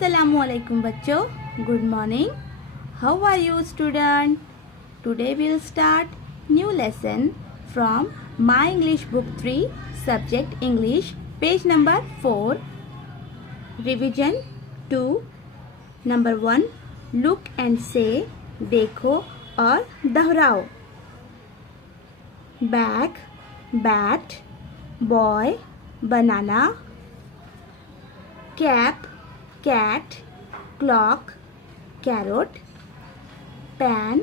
Assalamualaikum बच्चों, good morning. How are you student? Today we'll start new lesson from My English Book 3 Subject English page number 4 Revision 2 Number 1 Look and say देखो और दोहराओ. Bag, bat, boy, banana, cap, cat, clock, carrot, pan,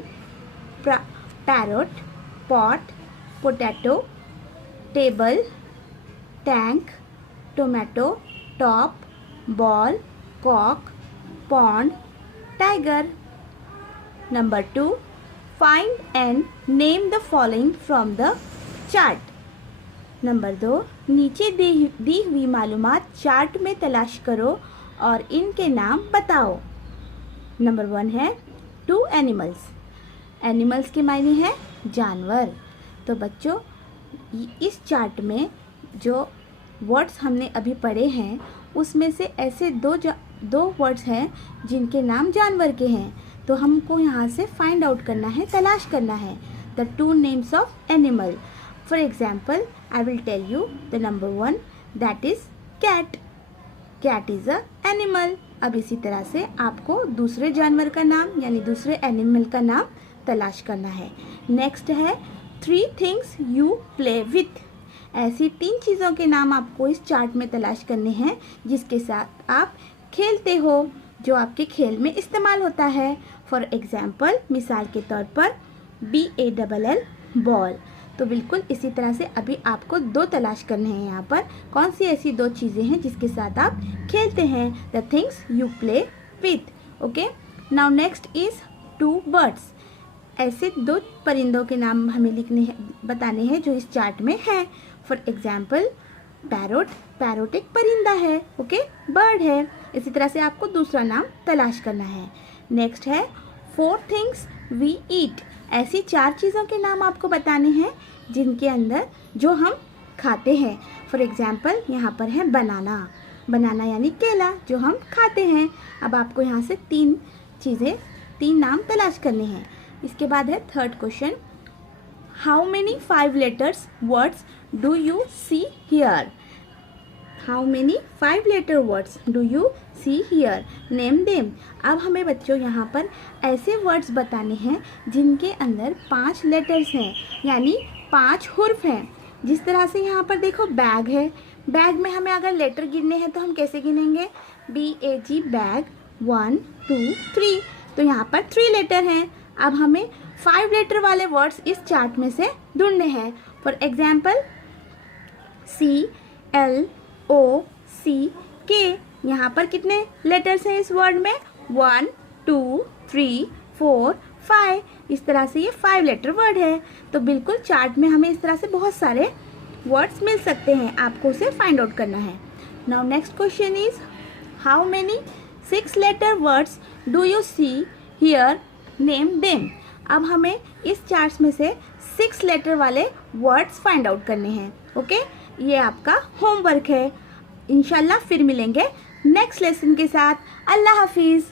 parrot, pot, potato, table, tank, tomato, top, ball, cock, pond, tiger. Number 2. Find and name the following from the chart. Number 2. नीचे दी हुई मालूमात chart में तलाश करो और इनके नाम बताओ. नंबर 1 है 2 एनिमल्स. एनिमल्स के मायने है जानवर. तो बच्चों इस चार्ट में जो वर्ड्स हमने अभी पढ़े हैं उसमें से ऐसे दो वर्ड्स हैं जिनके नाम जानवर के हैं. तो हमको यहाँ से फाइंड आउट करना है, तलाश करना है the 2 names of animal. For example I will tell you the number 1 that is cat. Cat is a animal. अब इसी तरह से आपको दूसरे जानवर का नाम यानी दूसरे एनिमल का नाम तलाश करना है. नेक्स्ट है 3 थिंग्स यू प्ले विथ. ऐसी 3 चीज़ों के नाम आपको इस चार्ट में तलाश करने हैं जिसके साथ आप खेलते हो, जो आपके खेल में इस्तेमाल होता है. फॉर एग्जाम्पल मिसाल के तौर पर BALL बॉल. तो बिल्कुल इसी तरह से अभी आपको 2 तलाश करने हैं. यहाँ पर कौन सी ऐसी 2 चीज़ें हैं जिसके साथ आप खेलते हैं. The things you play with. Okay, now next is 2 birds. ऐसे 2 परिंदों के नाम हमें बताने हैं जो इस चार्ट में हैं. For example parrot. पैरोट एक परिंदा है, ओके, बर्ड है. इसी तरह से आपको दूसरा नाम तलाश करना है. नेक्स्ट है 4 थिंग्स वी ईट. ऐसी 4 चीज़ों के नाम आपको बताने हैं जिनके अंदर जो हम खाते हैं. फॉर एग्जाम्पल यहाँ पर है बनाना. बनाना यानी केला जो हम खाते हैं. अब आपको यहाँ से 3 नाम तलाश करने हैं. इसके बाद है 3rd question. How many 5 letters words do you see here. How many 5 letter words do you see here. Name them. अब हमें बच्चों यहाँ पर ऐसे वर्ड्स बताने हैं जिनके अंदर 5 लेटर्स हैं यानी 5 हुर्फ हैं. जिस तरह से यहाँ पर देखो बैग है. बैग में हमें अगर लेटर गिनने हैं तो हम कैसे गिनेंगे. BAG bag 1 2 3. तो यहाँ पर 3 लेटर हैं. अब हमें 5 लेटर वाले वर्ड्स इस चार्ट में से ढूंढने हैं. For example CLOCK. यहाँ पर कितने लेटर्स हैं इस वर्ड में. 1 2 3 4 5. इस तरह से ये 5 लेटर वर्ड है. तो बिल्कुल चार्ट में हमें इस तरह से बहुत सारे वर्ड्स मिल सकते हैं. आपको उसे फाइंड आउट करना है. Now next question is how many 6 letter words do you see here. Name them. अब हमें इस चार्ट में से 6 लेटर वाले वर्ड्स फाइंड आउट करने हैं. ओके, ये आपका होमवर्क है. इंशाल्लाह फिर मिलेंगे नेक्स्ट लेसन के साथ. अल्लाह हाफिज़.